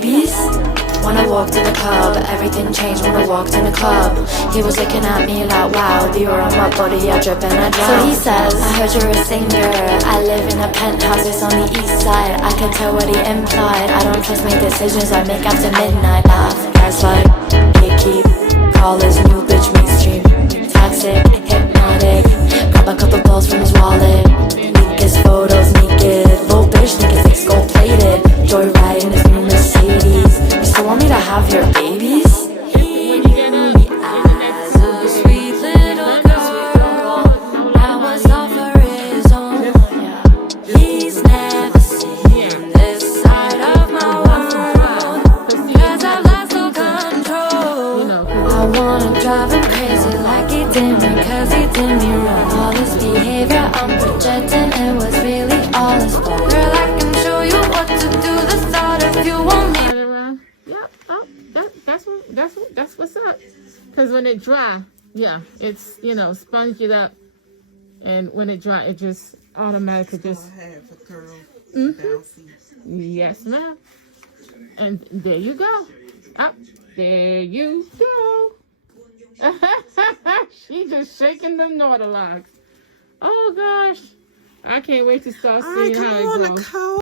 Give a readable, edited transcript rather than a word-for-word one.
Peace. When I walked in the club, everything changed when I walked in the club. He was looking at me like, wow, the aura on my body, I drip and I drown. So he says, I heard you're a singer, I live in a penthouse, it's on the east side. I can tell what he implied, I don't trust my decisions I make after midnight. Gaslight, gatekeep, call his new bitch mainstream. Toxic, hypnotic, grab a couple balls from his wallet. Leak his photos naked, little bitch niggas like skull plated. Joyride in his new Mercedes. You still want me to have your babies? He knew me as a sweet little girl. I was all for his own. He's never seen this side of my world, 'cause I've lost all control. I wanna drive him crazy like he did me, 'cause he did me wrong. All his behavior I'm projecting, it was really all his fault. Girl, I can show you what to do. The thought of you won't make. Yep. Oh, that's what's up. Because when it dry, yeah, it's sponge it up, and when it dry, it just automatically just. Have a curl, bouncy. Yes, ma'am. And there you go. Up there you go. She just shaking them NordaLocks. Oh gosh, I can't wait to start seeing how it goes.